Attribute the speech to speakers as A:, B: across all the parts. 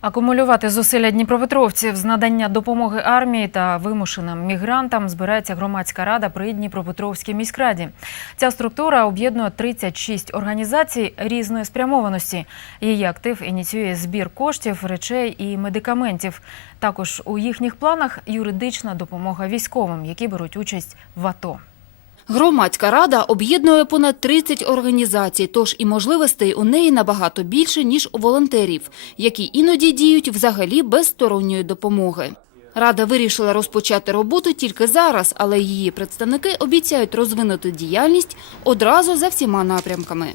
A: Акумулювати зусилля дніпропетровців з надання допомоги армії та вимушеним мігрантам збирається громадська рада при Дніпропетровській міськраді. Ця структура об'єднує 36 організацій різної спрямованості. Її актив ініціює збір коштів, речей і медикаментів. Також у їхніх планах юридична допомога військовим, які беруть участь в АТО.
B: Громадська рада об'єднує понад 30 організацій, тож і можливостей у неї набагато більше, ніж у волонтерів, які іноді діють взагалі без сторонньої допомоги. Рада вирішила розпочати роботу тільки зараз, але її представники обіцяють розвинути діяльність одразу за всіма напрямками.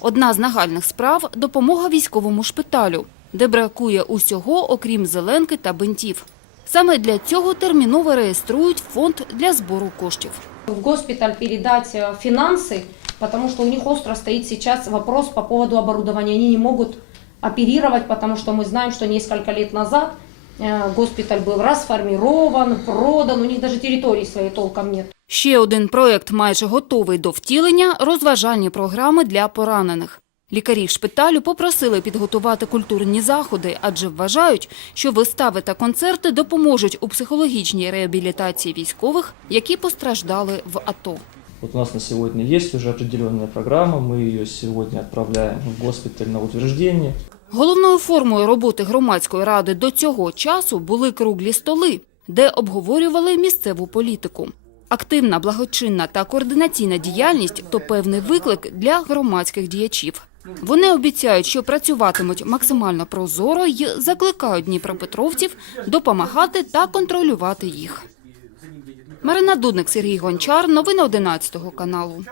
B: Одна з нагальних справ – допомога військовому шпиталю, де бракує усього, окрім зеленки та бинтів. Саме для цього терміново реєструють фонд для збору коштів.
C: в госпиталь передать э, финансы, потому что у них остро стоит сейчас вопрос по поводу оборудования. Они не могут оперировать, потому что мы знаем, что несколько лет назад э, госпиталь был расформирован, продан, у них даже территории своей толком нет.
B: Ще один проєкт майже готовий до втілення – розважальні програми для поранених. Лікарі шпиталю попросили підготувати культурні заходи, адже вважають, що вистави та концерти допоможуть у психологічній реабілітації військових, які постраждали в АТО.
D: Вот у нас на сегодня есть уже определенная программа, мы ее сегодня отправляем в госпиталь на утверждение.
B: Головною формою роботи громадської ради до цього часу були круглі столи, де обговорювали місцеву політику. Активна, благочинна та координаційна діяльність – то певний виклик для громадських діячів. Вони обіцяють, що працюватимуть максимально прозоро і закликають дніпропетровців допомагати та контролювати їх. Марина Дудник, Сергій Гончар. Новини 11 каналу.